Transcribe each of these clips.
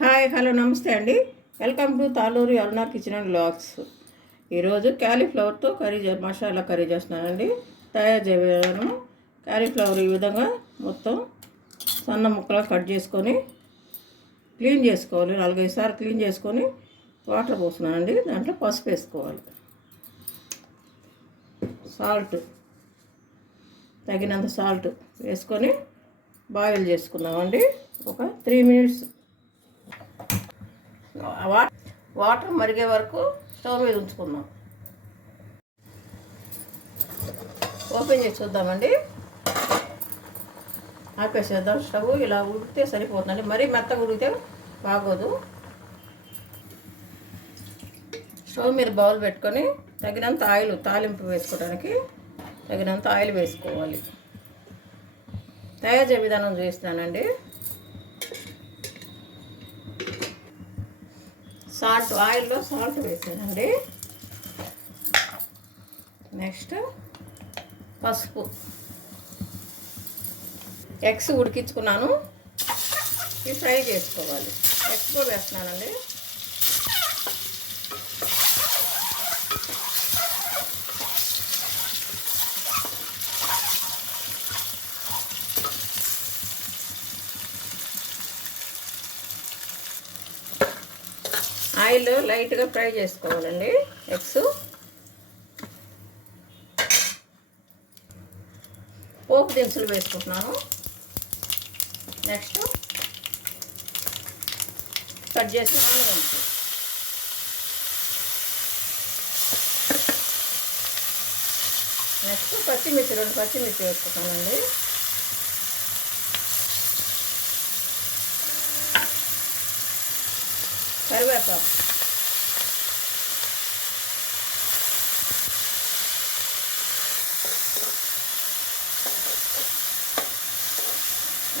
Hi hello నమస్తే అండి. Welcome to Taluri Aruna kitchen and blogs ఈరోజు క్యాలీఫ్లవర్తో కర్రీ చే మసాలా కర్రీ చేస్తున్నానండి. తయారు చేయను క్యాలీఫ్లవర్ ఈ విధంగా మొత్తం సన్న ముక్కలా కట్ చేసుకొని క్లీన్ చేసుకోవాలి. నాలుగైదు సార్లు క్లీన్ చేసుకొని వాటర్ పోస్తున్నానండి. దాంట్లో పసుపు వేసుకోవాలి. సాల్ట్ తగినంత సాల్ట్ వేసుకొని బాయిల్ చేసుకుందామండి. ఒక త్రీ మినిట్స్ వాటర్ మరిగే వరకు స్టవ్ మీద ఉంచుకుందాం. ఓపెన్ చేసి చూద్దామండి. ఆపేసేద్దాం స్టవ్ ఇలా ఉడికితే సరిపోతుందండి. మరీ మెత్తగా ఉడికితే బాగోదు. స్టవ్ మీద బౌల్ పెట్టుకొని తగినంత ఆయిల్ తాలింపు వేసుకోవడానికి తగినంత ఆయిల్ వేసుకోవాలి. తయారు చేయ విధానం చూపిస్తానండి సాల్ట్ ఆయిల్లో సాల్ట్ వేసానండి నెక్స్ట్ పసుపు. ఎగ్స్ ఉడికించుకున్నాను. ఇవి ఫ్రై చేసుకోవాలి. ఎగ్స్ కూడా వేస్తున్నానండి. ఆయిల్ లైట్గా ఫ్రై చేసుకోవాలండి. ఎగ్స్. పోపు దినుసులు వేసుకుంటున్నాను. నెక్స్ట్ కట్ చేసిన ఆనియన్స్. నెక్స్ట్ పచ్చిమిర్చి రెండు పచ్చిమిర్చి వేసుకుంటానండి కరివేపాకు.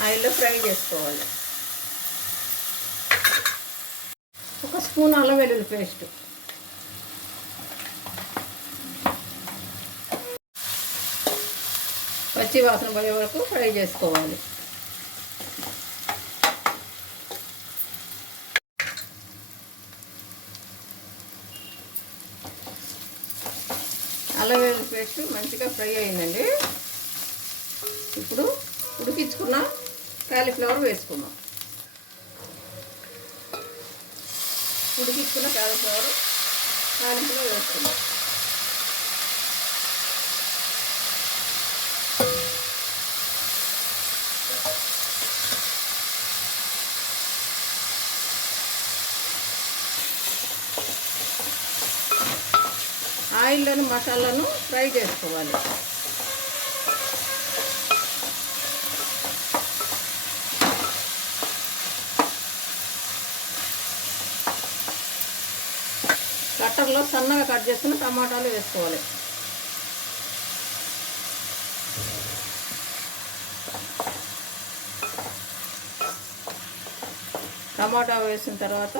ఆయిల్లో ఫ్రై చేసుకోవాలి. ఒక స్పూన్ అల్లం వెల్లుల్లి పేస్ట్. పచ్చి వాసన పడే వరకు ఫ్రై చేసుకోవాలి. అల్లం పేస్ట్ మంచిగా ఫ్రై అయిందండి. ఇప్పుడు ఉడికించుకున్న కాలీఫ్లవర్ వేసుకుందాం. ఉడికించుకున్న కాలీఫ్లవర్ తాలింపులో వేసుకుందాం. ఆయిల్లోని మసాలాను ఫ్రై చేసుకోవాలి. కట్టర్లో సన్నగా కట్ చేసుకుని టమాటాలు వేసుకోవాలి. టమాటా వేసిన తర్వాత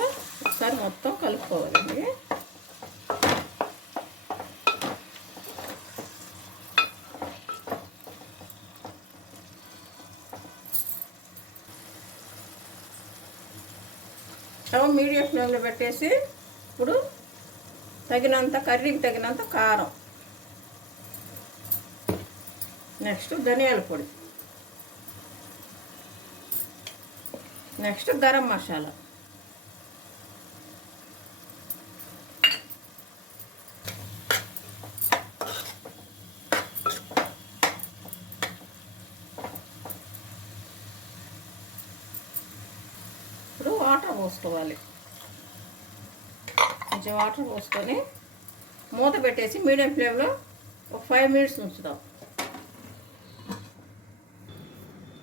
ఒకసారి మొత్తం కలుపుకోవాలండి. స్టవ్ మీడియం ఫ్లేమ్లో పెట్టేసి ఇప్పుడు తగినంత కర్రీకి తగినంత కారం. నెక్స్ట్ ధనియాల పొడి. నెక్స్ట్ గరం మసాలా ఇప్పుడు వాటర్ పోసుకోవాలి. కొంచెం వాటర్ పోసుకొని మూత పెట్టేసి మీడియం ఫ్లేమ్లో ఒక ఫైవ్ మినిట్స్ ఉంచుదాం.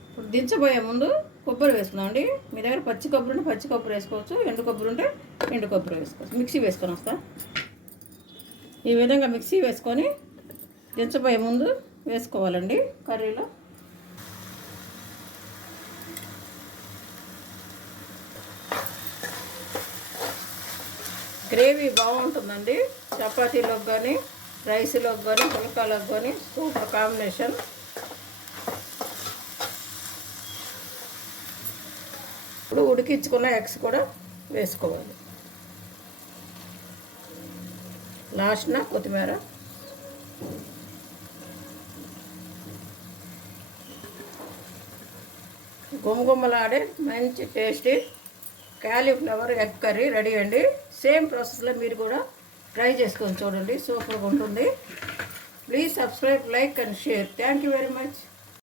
ఇప్పుడు దించబోయే ముందు కొబ్బరి వేసుకుందామండి మీ దగ్గర పచ్చి కొబ్బరి ఉంటే పచ్చి కొబ్బరి వేసుకోవచ్చు ఎండు కొబ్బరి ఉంటే ఎండు కొబ్బరి వేసుకోవచ్చు. మిక్సీ వేసుకొని వస్తా. ఈ విధంగా మిక్సీ వేసుకొని దించబోయే ముందు వేసుకోవాలండి కర్రీలో. గ్రేవీ బాగుంటుందండి. చపాతీలోకి కానీ రైస్లోకి కానీ పులకాలకు కానీ సూపర్ కాంబినేషన్. ఇప్పుడు ఉడికించుకున్న ఎగ్స్ కూడా వేసుకోవాలి. లాస్ట్న కొత్తిమీర. గుమగుమలాడే మంచి tasty cauliflower egg curry ready అండి. సేమ్ ప్రాసెస్లో మీరు కూడా ట్రై చేసుకొని చూడండి. సూపర్గా ఉంటుంది. Please subscribe like and share. Thank you very much.